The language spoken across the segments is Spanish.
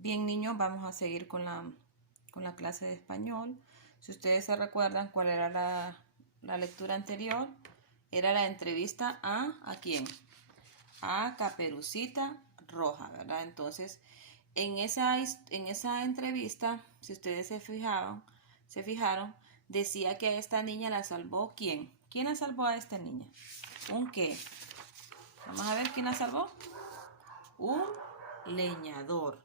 Bien, niños, vamos a seguir con la clase de español. Si ustedes se recuerdan cuál era la lectura anterior, era la entrevista ¿a quién? A Caperucita Roja, ¿verdad? Entonces, en esa entrevista, si ustedes se fijaron, decía que a esta niña la salvó ¿quién? ¿Quién la salvó a esta niña? ¿Un qué? Vamos a ver quién la salvó. Un leñador.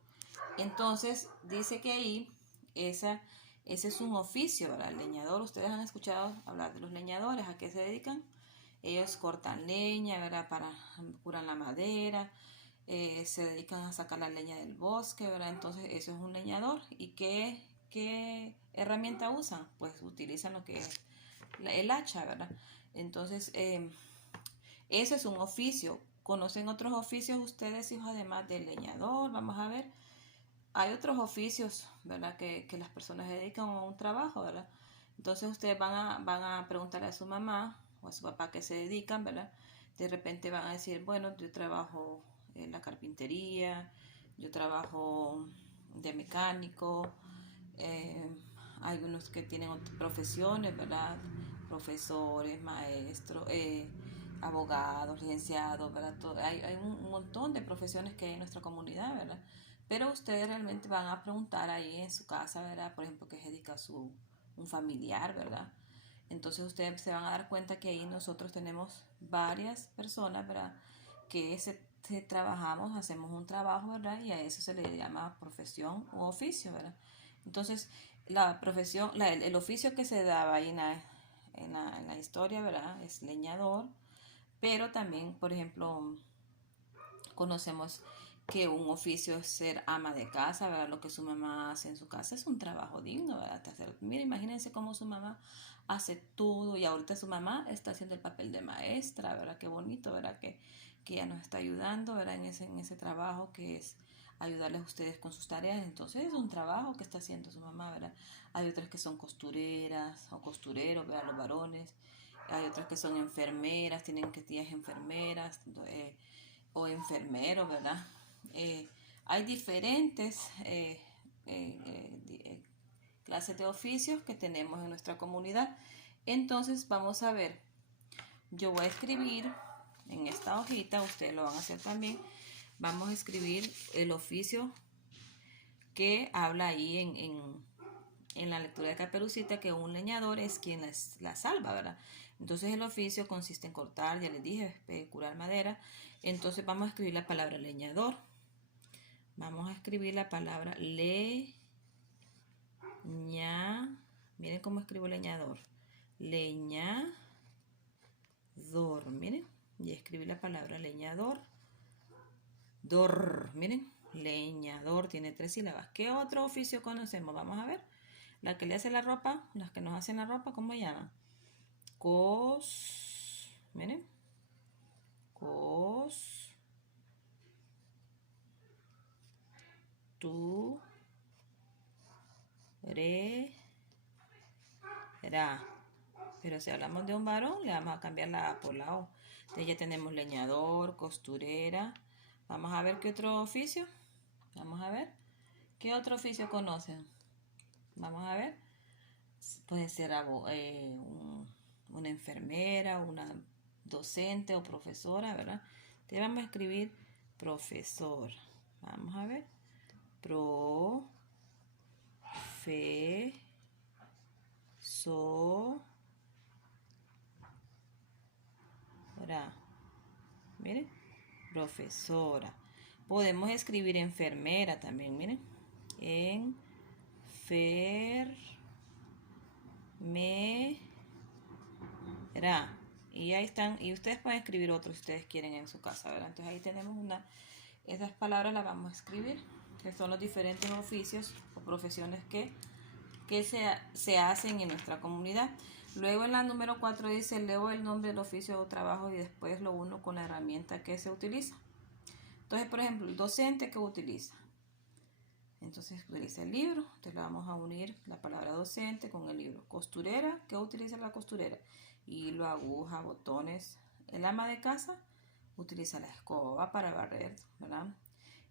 Entonces, dice que ahí ese es un oficio, ¿verdad? El leñador, ustedes han escuchado hablar de los leñadores, ¿a qué se dedican? Ellos cortan leña, ¿verdad? Curan la madera, se dedican a sacar la leña del bosque, ¿verdad? Entonces, eso es un leñador. ¿Y qué herramienta usan? Pues utilizan lo que es el hacha, ¿verdad? Entonces, ese es un oficio. ¿Conocen otros oficios ustedes, hijos, además del leñador? Vamos a ver. Hay otros oficios, ¿verdad? Que las personas dedican a un trabajo, ¿verdad? Entonces ustedes van a preguntarle a su mamá o a su papá qué se dedican, ¿verdad? De repente van a decir, bueno, yo trabajo en la carpintería, yo trabajo de mecánico, eh, hay unos que tienen otras profesiones, ¿verdad? Profesores, maestros, abogados, licenciados, ¿verdad? Hay un montón de profesiones que hay en nuestra comunidad, ¿verdad? Pero ustedes realmente van a preguntar ahí en su casa, ¿verdad? Por ejemplo, qué se dedica un familiar, ¿verdad? Entonces ustedes se van a dar cuenta que ahí nosotros tenemos varias personas, ¿verdad? Que trabajamos, hacemos un trabajo, ¿verdad? Y a eso se le llama profesión u oficio, ¿verdad? Entonces, la profesión, el oficio que se daba ahí en la historia, ¿verdad? Es leñador, pero también, por ejemplo, conocemos que un oficio es ser ama de casa, ¿verdad? Lo que su mamá hace en su casa es un trabajo digno, ¿verdad? Mira, imagínense cómo su mamá hace todo y ahorita su mamá está haciendo el papel de maestra, ¿verdad? Qué bonito, ¿verdad? Que ella nos está ayudando, ¿verdad? En ese trabajo que es ayudarles a ustedes con sus tareas. Entonces es un trabajo que está haciendo su mamá, ¿verdad? Hay otras que son costureras o costureros, ¿verdad? Los varones. Hay otras que son enfermeras, tienen que tías enfermeras, o enfermeros, ¿verdad? Eh, Hay diferentes clases de oficios que tenemos en nuestra comunidad. Entonces vamos a ver, yo voy a escribir en esta hojita, ustedes lo van a hacer también, vamos a escribir el oficio que habla ahí en la lectura de Caperucita, que un leñador es quien la salva, ¿verdad? Entonces el oficio consiste en cortar, ya les dije, curar madera. Entonces vamos a escribir la palabra leñador. Vamos a escribir la palabra miren cómo escribo leñador. Leñador, miren. Y escribí la palabra leñador. Miren. Leñador tiene 3 sílabas. ¿Qué otro oficio conocemos? Vamos a ver. La que le hace la ropa, las que nos hacen la ropa, ¿cómo llaman? Miren. Costurera. Pero si hablamos de un varón, le vamos a cambiar la A por la O. Entonces ya tenemos leñador, costurera. Vamos a ver qué otro oficio. Vamos a ver. ¿Qué otro oficio conocen? Vamos a ver. Puede ser una enfermera, una docente o profesora, ¿verdad? Te vamos a escribir profesor. Vamos a ver. Profesora. Miren. Profesora. Podemos escribir enfermera también, miren. Enfermera. Y ahí están. Y ustedes pueden escribir otros si ustedes quieren en su casa, ¿verdad? Entonces ahí tenemos esas palabras las vamos a escribir, que son los diferentes oficios o profesiones que se hacen en nuestra comunidad. Luego en la número 4 dice, leo el nombre del oficio o trabajo y después lo uno con la herramienta que se utiliza. Entonces, por ejemplo, el docente que utiliza. Entonces utiliza el libro, entonces le vamos a unir la palabra docente con el libro. Costurera, ¿qué utiliza la costurera? Hilo, aguja, botones. El ama de casa utiliza la escoba para barrer, ¿verdad?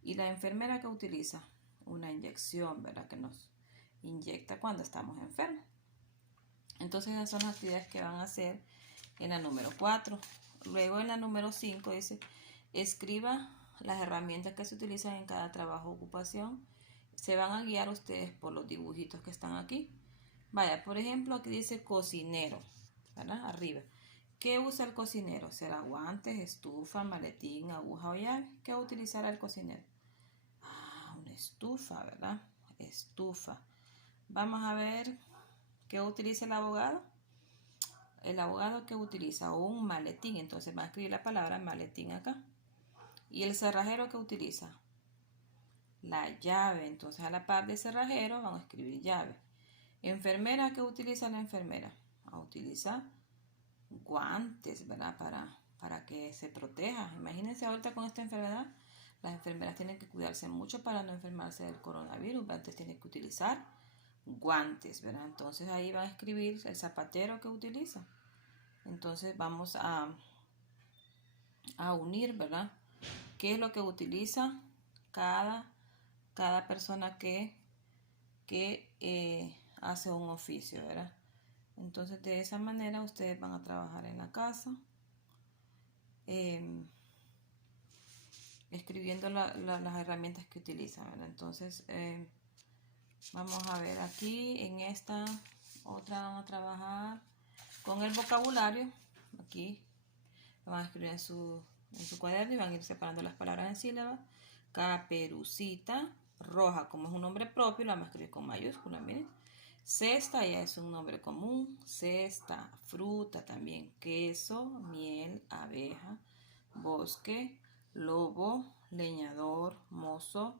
Y la enfermera, ¿qué utiliza? una inyección, ¿verdad? Que nos inyecta cuando estamos enfermos. Entonces esas son las actividades que van a hacer en la número 4. Luego en la número 5 dice, escriba las herramientas que se utilizan en cada trabajo o ocupación. Se van a guiar ustedes por los dibujitos que están aquí. Vaya, por ejemplo, aquí dice cocinero, ¿verdad? Arriba. ¿Qué usa el cocinero? ¿Será guantes, estufa, maletín, aguja o llave? ¿Qué utilizará el cocinero? Ah, una estufa, ¿verdad? Estufa. Vamos a ver qué utiliza el abogado. El abogado que utiliza un maletín, entonces va a escribir la palabra maletín acá. ¿Y el cerrajero que utiliza? La llave, entonces a la par de cerrajero vamos a escribir llave. Enfermera, ¿qué utiliza la enfermera? Utiliza guantes, ¿verdad? Para que se proteja. Imagínense ahorita con esta enfermedad, las enfermeras tienen que cuidarse mucho para no enfermarse del coronavirus, antes tienen que utilizar guantes, ¿verdad? Entonces ahí van a escribir el zapatero que utiliza. Entonces vamos a unir, ¿verdad? ¿Qué es lo que utiliza cada persona que hace un oficio, ¿verdad? Entonces de esa manera ustedes van a trabajar en la casa escribiendo las herramientas que utilizan, ¿verdad? Entonces vamos a ver aquí en esta otra van a trabajar con el vocabulario. Aquí lo van a escribir en su cuaderno y van a ir separando las palabras en sílabas. Caperucita roja, como es un nombre propio, lo vamos a escribir con mayúscula, miren. Cesta ya es un nombre común. Cesta, fruta también. Queso, miel, abeja, bosque, lobo, leñador, mozo,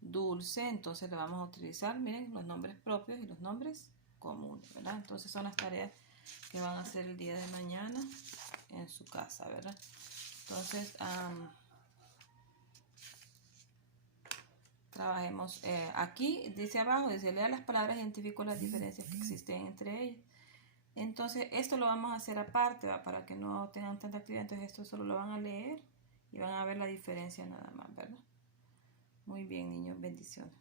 dulce. Entonces le vamos a utilizar, miren, los nombres propios y los nombres comunes, ¿verdad? Entonces son las tareas que van a hacer el día de mañana en su casa, ¿verdad? Entonces trabajemos aquí, dice abajo, dice lea las palabras, identifico las diferencias que existen entre ellas. Entonces esto lo vamos a hacer aparte, ¿va? Para que no tengan tanta actividad. Entonces esto solo lo van a leer y van a ver la diferencia nada más, ¿verdad? Muy bien, niños, bendiciones.